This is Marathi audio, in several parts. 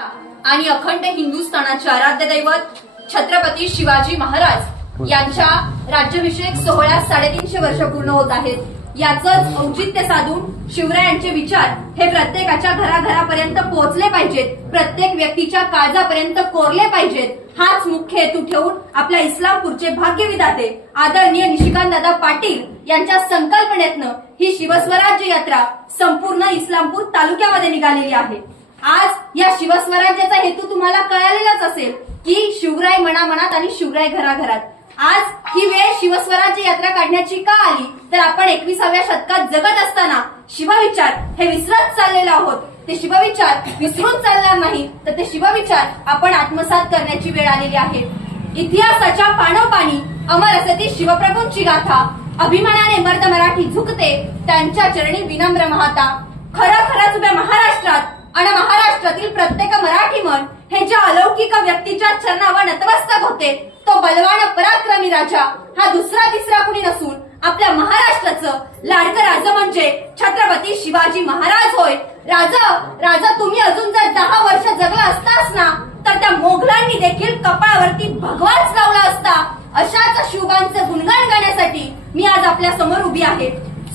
आणि अखंड हिंदुस्थानाचे आराध्य दैवत छत्रपती शिवाजी महाराज यांच्या राज्याभिषेक सोहळ्यात 350 वर्ष पूर्ण होत आहेत। याचंच औचित्य साधून शिवरायांचे विचार हे प्रत्येकाच्या घराघरापर्यंत पोहोचले पाहिजेत, प्रत्येक व्यक्तीच्या काळजापर्यंत कोरले पाहिजेत। हाच मुख्य हेतू ठेवून आपल्या इस्लामपूरचे भाग्यविधाते आदरणीय निशिकांतदादा पाटील यांच्या संकल्पनेतनं ही शिवस्वराज्य यात्रा संपूर्ण इस्लामपूर तालुक्यामध्ये निघालेली आहे। आज या शिवस्वराज्याचा हेतू तुम्हाला कळालेलाच असेल की शिवराय मनामनात आणि शिवराय घराघरात। आज ही वेळ शिवस्वराज्य यात्रा काढण्याची का आली तर आपण 21व्या शतकात जगत असताना शिवविचार हे विसरत चाललेलो आहोत। ते शिवविचार विसरून चालणार नाही तर ते शिवविचार आपण आत्मसात करण्याची वेळ आलेली आहे। इतिहासाच्या पानोपानी अमर असती शिवप्रभूंची गाथा, अभिमानाने मर्द मराठी झुकते त्यांच्या चरणी विनम्र महाता। खरंच उभ्या महाराष्ट्रात आणि महाराष्ट्रातील प्रत्येक मराठी मन हे ज्या अलौकिक व्यक्तीच्या चरणावर नतमस्तक होते तो बलवान पराक्रमी राजा हा दुसरा तिसरा कुणी नसून आपल्या महाराष्ट्राचं लाडकं राजा म्हणजे छत्रपती शिवाजी महाराज होय। राजा तुम्ही अजून जर 10 वर्ष जगला असतास ना तर त्या मोगलांनी देखील कपाळावरती भगवाच लावला असता। अशाच शुभांचं गुणगान गाण्यासाठी मी आज आपल्या समोर उभी आहे।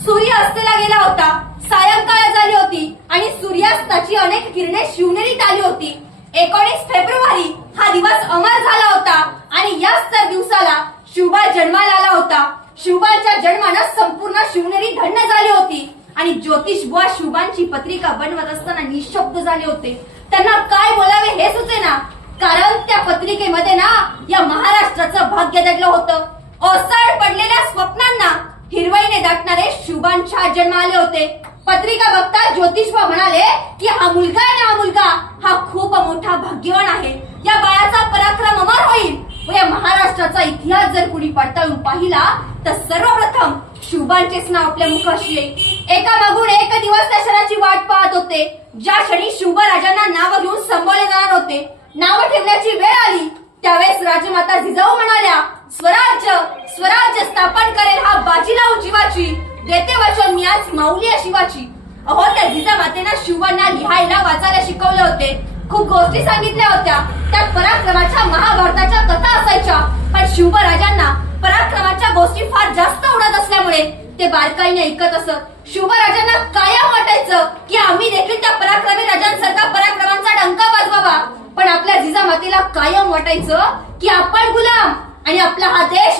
सूर्य अस्तेला गेला होता, सायंकाळ झाली होती आणि सूर्यास्ताची अनेक किरणे शिवनेरीत आली होती। 19 फेब्रुवारी हा दिवस अमर झाला होता आणि याच तर दिवसाला शिवबा जन्माला आला होता। शिवबाच्या जन्मानं संपूर्ण शिवनेरी धन्य झाली होती आणि ज्योतिष बुवा शिवबांची पत्रिका बनवत असताना निशब्द झाले होते। त्यांना काय बोलावे हे सुचेना, कारण त्या पत्रिकेमध्ये ना या महाराष्ट्राचं भाग्य दडलं होतं। ओसाड पडलेल्या स्वप्नांना हिरवाईने दाटणारे शिवबांच्या जन्म आले होते। पत्रिका बघता ज्योतिषबुवा म्हणाले की हा मुलगा हा खूप मोठा भाग्यवान आहे, या बाळाचा पराक्रम अमर होईल व या महाराष्ट्राचा इतिहास जर कुणी पडताळून पाहिला तर सर्वप्रथम शिवबांचेच नाव आपल्या मुखाशी येईल। एका मागून एक दिवस त्या क्षणाची वाट पाहत होते ज्या क्षणी शिवबराजांना नाव घेऊन संबोधले जाणार होते। नाव ठेवण्याची वेळ आली त्यावेळेस राजमाता जिजाऊ म्हणाल्या, स्वराज्य स्थापन करेल हा बाजीराव जीवाची, देते वचन मी आज माऊली शिवाची। अहो त्या जिजामातेनं शिवबांना लिहायला वाचायला शिकवले होते, खूप गोष्टी सांगितल्या होत्या, त्यात पराक्रमाच्या महाभारताच्या कथा असायच्या। पण शिवबराजांना पराक्रमाच्या गोष्टी फार जास्त उडत असल्यामुळे ते बारकाईने ऐकत असत। शिवबराजांना कायम वाटायचं की आम्ही देखील त्या पराक्रमी राजांसारखा पराक्रमांचा डंका वाजवावा, पण आपल्या जिजामातेला कायम वाटायचं की आपण गुलाम आणि आपला हा देश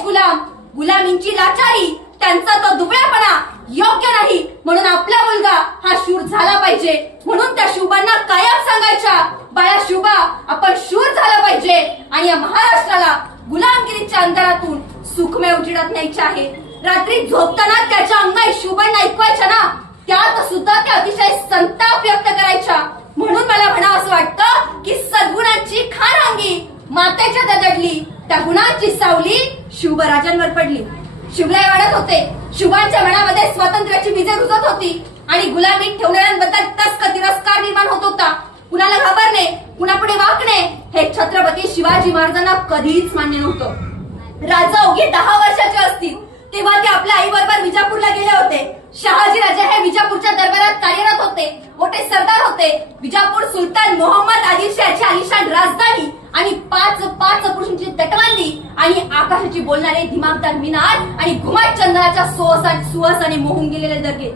गुलामींची लाचारी, त्यांचा तो दुबळेपणा योग्य नाही, म्हणून आपला मुलगा हा शूर झाला पाहिजे। म्हणून त्या शिवबांना कायम सांगायच्या, बाळा शिवबा आपण शूर झाला पाहिजे आणि या महाराष्ट्राला गुलामगिरीच्या अंधारातून सुखमय उजेडात न्यायचे आहे। रात्री झोपताना त्याच्या अंगाई शिवबांना ऐकवायच्या ना, त्यात सुद्धा त्या अतिशय संताप व्यक्त करायच्या। म्हणून मला म्हणावं असं वाटतं की सद्गुणांची खाण अंगी मातेच्या दडली, त्या गुणांची सावली शिवबराजांवर पडली। शिवराय वाढत होते, शिवबांच्या मनामध्ये स्वातंत्र्याची बीजे रुजत होती आणि गुलामीत ठेवणाऱ्यांबद्दल टस्क तिरस्कार निर्माण होत होता। कुणाला घाबरणे, कुणापुढे वाकणे हे छत्रपती शिवाजी महाराजांना कधीच मान्य नव्हतं। राजा अवघे 10 वर्षाचे असतील तेव्हा ते आपल्या आई बरोबर विजापूरला गेले होते। शहाजी राजे हे विजापूरच्या दरबारात कार्यरत होते, मोठे सरदार होते। विजापूर सुलतान मोहम्मद आदिलशाहची आलिशान राजधानी आणि पाच पुरुषांची तटबंदी आणि आकाशाची बोलणारे दिमागदार मिनार आणि घुमट चंदनाच्या सुवासाने मोहून गेलेले दर्गे।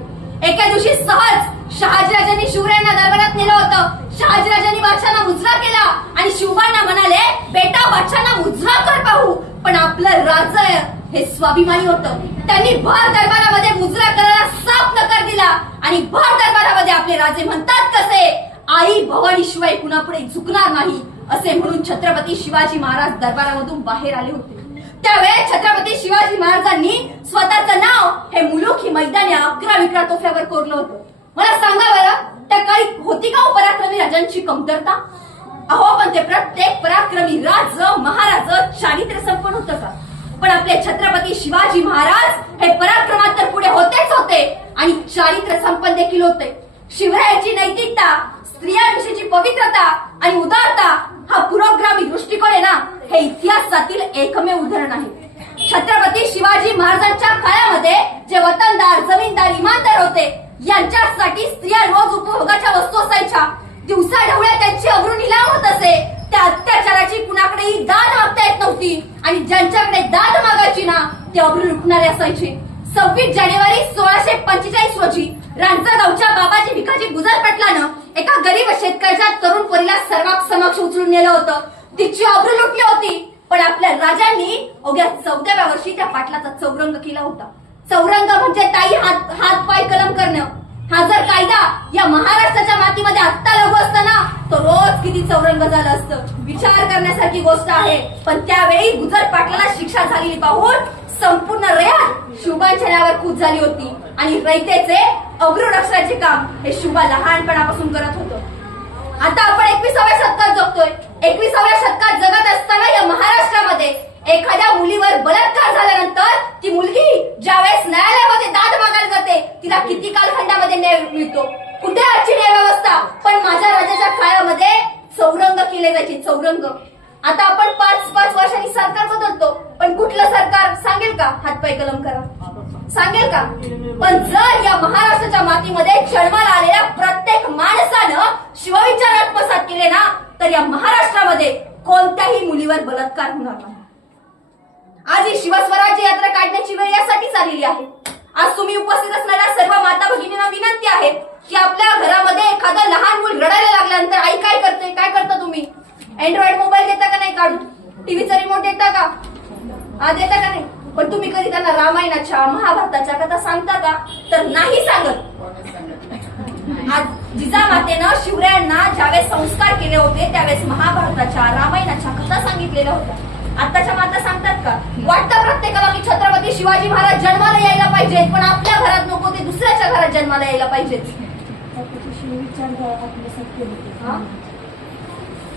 एका दिवशी सहज शहाजीराजांनी शिवरायांना दरबारात नेलं होतं। शहाजीराजांनी बादशाहांना मुजरा केला आणि शिवबांना म्हणाले, बेटा बादशाहांना मुजरा कर पाहू, पण आपलं राज हे स्वाभिमानी होतं। त्यांनी भर दरबारामध्ये मुजरा करायला साफ नकार दिला आणि भर दरबारामध्ये आपले राजे म्हणतात कसे, आई भवानी शिवाय कुणापुढे झुकणार नाही असे म्हणून छत्रपती शिवाजी महाराज दरबारामधून बाहेर आले होते। त्यावेळेस छत्रपती शिवाजी महाराजांनी स्वतःचं नाव हे मुलुखी मैदानी 11 तोफ्यावर कोरलं होतं। मला सांगा बरं, त्या काळी होती का पराक्रमी राजांची कमतरता? अहो पण ते प्रत्येक पराक्रमी राज महाराज चारित्र्य संपन्न होतं का? पण आपले छत्रपती शिवाजी महाराज हे पराक्रमात तर पुढे होतेच होते आणि चारित्र्य संपन्न देखील होते। शिवरायांची नैतिकता, स्त्रियांविषयीची पवित्रता आणि उदारता हा पुरोगामी दृष्टिकोन आहे ना, हे इतिहासातील एकमेव उदाहरण आहे। छत्रपती शिवाजी महाराजांच्या काळामध्ये जे वतनदार, जमीनदार, इमानदार होते यांच्यासाठी स्त्रिया रोज उपभोगाच्या वस्तू असायच्या। दिवसा ढवळ्या त्यांची अग्रू निलाव ते अब्रू लुटणारे असायचे. 26 जानेवारी 1645 रोजी रांजणगावच्या बाबाजी भिकाजी गुजर पाटलानं एका गरीब शेतकऱ्याच्या तरुण पोरीला सर्वांसमक्ष उचलून नेलं होतं. तिची अब्रू लुटली होती, पण आपल्या राजांनी अवघ्या 14व्या वर्षी त्या पाटलाचा चौरंग केला होता. चौरंग म्हणजे ताई हात पाय कलम करणं. हा जर कायदा या महाराष्ट्राच्या मातीमध्ये आत्ता लागू असता ना, तर रोज किती चौरंग झालं असतं. विचार करण्यासारखी गोष्ट आहे. पण त्यावेळी गुजर पाटलाला शिक्षा झालेली पाहून संपूर्ण रयात शुभांच्या नावावर कूच झाली होती आणि रयतेचे अब्रू रक्षणाचे काम हे शुभा लहानपणापासून करत होतं. आता आपण 21व्या शतकात जगतोय. 21व्या शतकात जगत असताना या महाराष्ट्रामध्ये एखाद्या मुलीवर बलात्कार झाल्यानंतर ती मुलगी ज्यावेळेस न्यायालयामध्ये दाद मागायला जाते, तिला किती कालखंडामध्ये न्याय मिळतो? कुठे आजची न्याय व्यवस्था? पण माझ्या राजाच्या काळामध्ये चौरंग केले जायचे. चौरंग. आता आपण 5-5 वर्षांनी सरकार बदलतो, पण कुठलं सरकार सांगेल का हातपाय कलम करा? सांगेल का? पण जर या महाराष्ट्राच्या मातीमध्ये जन्माला आलेल्या प्रत्येक माणसानं शिवविचार आत्मसात केले ना, तर या महाराष्ट्रामध्ये कोणत्याही मुलीवर बलात्कार होणार नाही. आज ही शिवस्वराज्य यात्रा काढण्याची वेळ यासाठीच आलेली आहे. आज तुम्ही उपस्थित असणाऱ्या सर्व माता भगिनींना विनंती आहे की आपल्या घरामध्ये एखादं लहान मूल रडायला लागल्यानंतर आई काय करते? काय करता तुम्ही? अँड्रॉइड मोबाईल देता का नाही काढून? टीव्हीचा रिमोट देता का? देता का नाही? पण तुम्ही कधी त्यांना रामायणाच्या महाभारताच्या कथा सांगता का? तर नाही सांगत. आज जिजामातेनं शिवरायांना ज्यावेळेस संस्कार केले होते त्यावेळेस महाभारताच्या रामायणाच्या कथा सांगितलेल्या होत्या. आताच्या माता सांगतात का? वाटतं प्रत्येकाला की छत्रपती शिवाजी महाराज जन्माला यायला पाहिजेत, पण आपल्या घरात नको, ते दुसऱ्याच्या घरात जन्माला यायला पाहिजेत.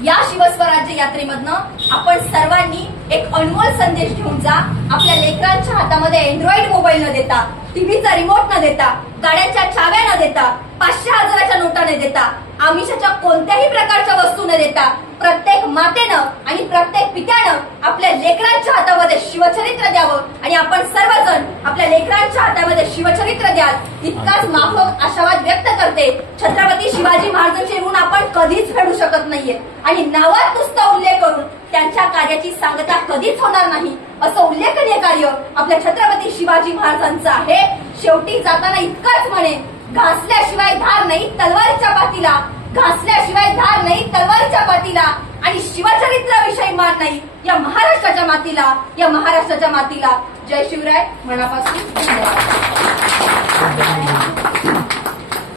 या शिवस्वराज्य यात्रेमधनं आपण सर्वांनी एक अनमोल संदेश घेऊन जा. आपल्या लेकरांच्या हातामध्ये अँड्रॉइड मोबाईल न देता, टीव्हीचा रिमोट न देता, गाड्यांच्या चाव्या न देता, 500-1000च्या नोटा न देता, आमिषाच्या कोणत्याही प्रकारच्या वस्तू न देता, प्रत्येक मातेनं आणि प्रत्येक पित्यानं आपल्या लेकरांच्या हातामध्ये शिवचरित्र द्यावं आणि आपण सर्वजण आपल्या लेकरांच्या हातामध्ये शिवचरित्र द्याल इतकाच माफक आशावाद व्यक्त करते. छत्रपती शिवाजी महाराजांचे ऋण आपण कधीच फेडू शकत नाहीये आणि नावात नुसता उल्लेख करून त्यांच्या कार्याची सांगता कधीच होणार नाही. असं उल्लेखनीय कार्य आपल्या छत्रपती शिवाजी महाराजांचं आहे. शेवटी जाताना इतकंच म्हणे, घासल्याशिवाय धार नाही तलवारीच्या पातीला, घासल्याशिवाय धार नाही तलवारीच्या पातीला आणि शिवचरित्राविषयी मान नाही या महाराष्ट्राच्या मातीला, या महाराष्ट्राच्या मातीला. जय शिवराय. मनापासून धन्यवाद.